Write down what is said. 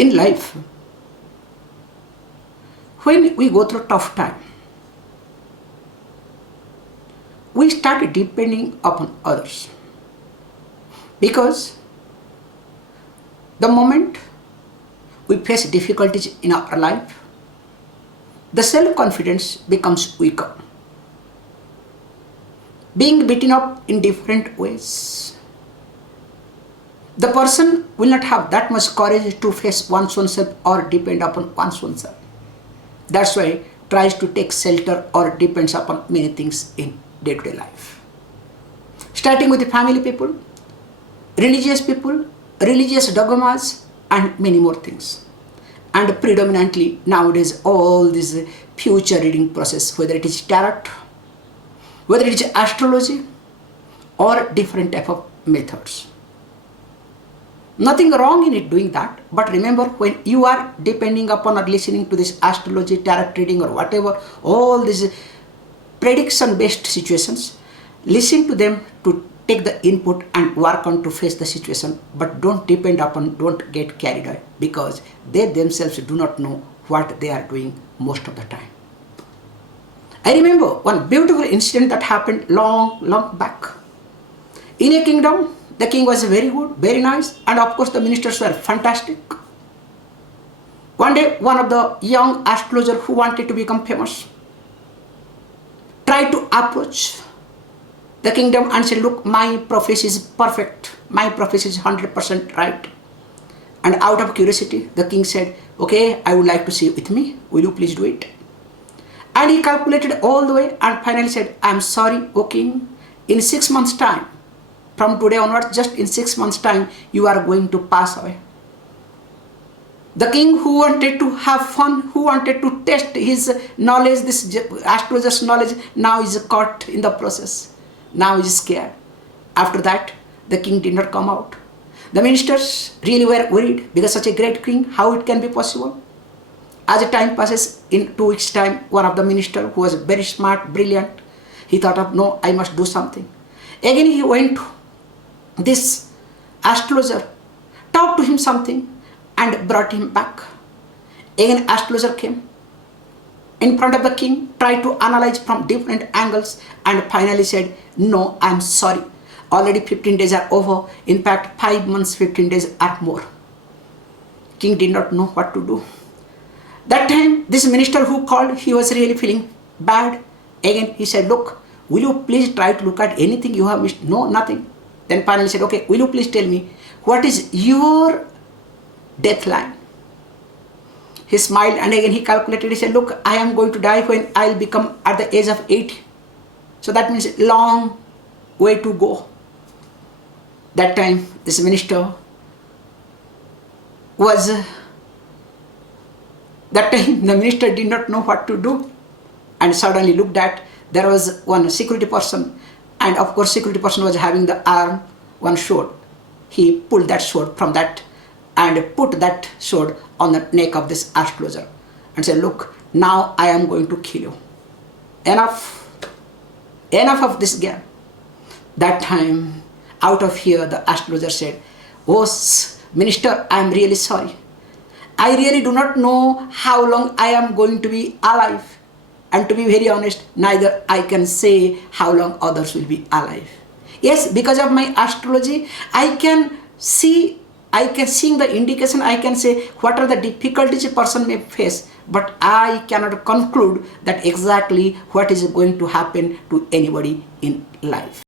In life, when we go through a tough time, we start depending upon others. Because the moment we face difficulties in our life, the self-confidence becomes weaker. Being beaten up in different ways, the person will not have that much courage to face one's own self or depend upon one's own self. That's why tries to take shelter or depends upon many things in day-to-day life. Starting with the family people, religious people, religious dogmas, and many more things. And predominantly nowadays all this future reading process, whether it is tarot, whether it is astrology, or different type of methods. Nothing wrong in it doing that, but remember, when you are depending upon or listening to this astrology, tarot reading, or whatever, all these prediction based situations, listen to them to take the input and work on to face the situation, but don't depend upon, don't get carried away, because they themselves do not know what they are doing most of the time. I remember one beautiful incident that happened long back. In a kingdom, the king was very good, very nice, and of course the ministers were fantastic. One day, one of the young astrologer who wanted to become famous tried to approach the kingdom and said, look, my prophecy is perfect, my prophecy is 100% right. And out of curiosity, the king said, okay, I would like to see you with me, will you please do it? And he calculated all the way and finally said, I am sorry, O king, in 6 months time, from today onwards, just in 6 months time, you are going to pass away. The king, who wanted to have fun, who wanted to test his knowledge, this astrologer's knowledge, now is caught in the process. Now he is scared. After that, the king did not come out. The ministers really were worried, because such a great king, how it can be possible? As the time passes, in 2 weeks time, one of the ministers who was very smart, brilliant, he thought of, no, I must do something. Again he went to this astrologer, talked to him something and brought him back. Again astrologer came in front of the king, tried to analyze from different angles and finally said, no, I am sorry. Already 15 days are over. In fact, 5 months, 15 days are more. King did not know what to do. That time, this minister who called, he was really feeling bad. Again, he said, look, will you please try to look at anything you have missed? No, nothing. Then finally said, okay, will you please tell me, what is your death line? He smiled and again he calculated. He said, look, I am going to die when I will become at the age of 80. So that means long way to go. That time, this minister was... That time the minister did not know what to do and suddenly looked at, there was one security person, and of course security person was having the arm, one sword. He pulled that sword from that and put that sword on the neck of this astrologer and said, look, now I am going to kill you. Enough of this game. That time, out of here, the astrologer said, oh minister, I am really sorry. I really do not know how long I am going to be alive. And to be very honest, neither I can say how long others will be alive. Yes, because of my astrology, I can see the indication, I can say what are the difficulties a person may face, but I cannot conclude that exactly what is going to happen to anybody in life.